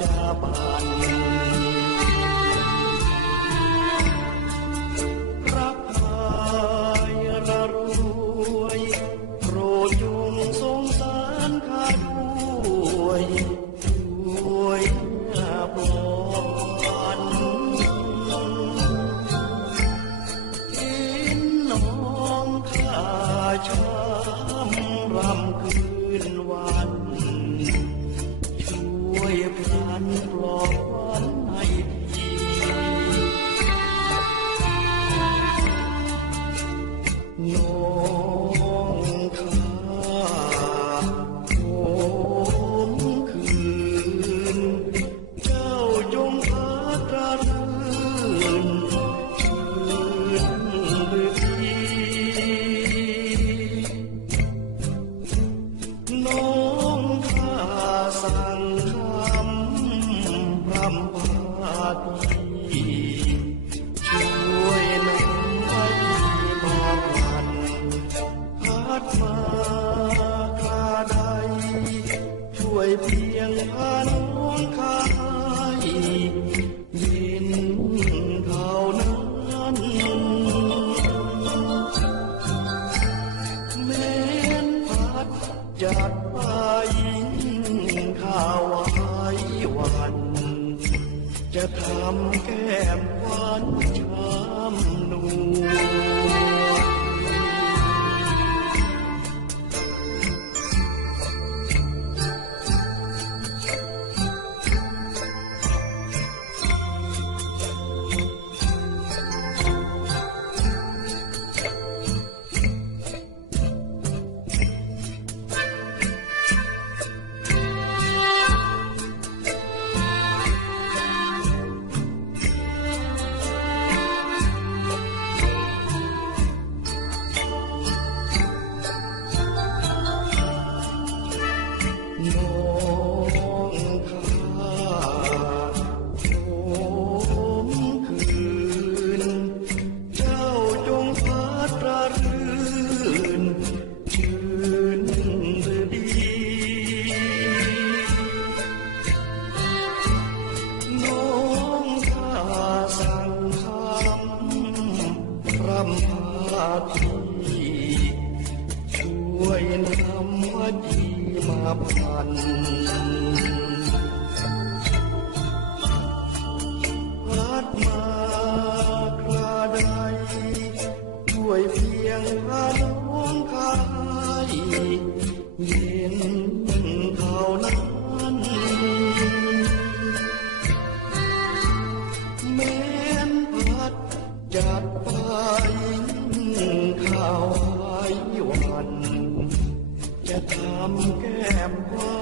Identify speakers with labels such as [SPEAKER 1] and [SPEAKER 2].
[SPEAKER 1] จะบาน ยเพียงพาน้องข้าให้เย็นเท่านั้นแม้นพัดจัดไปข้าวหายวัน จะทำแก้มหวานช้ำนวลาทีช่วยนำวดีมาพันพัดมาคราใดช่วยเพียงพาน้องข้าให้เย็นเท่านั้น จะทำแก้มหวานช้ำนว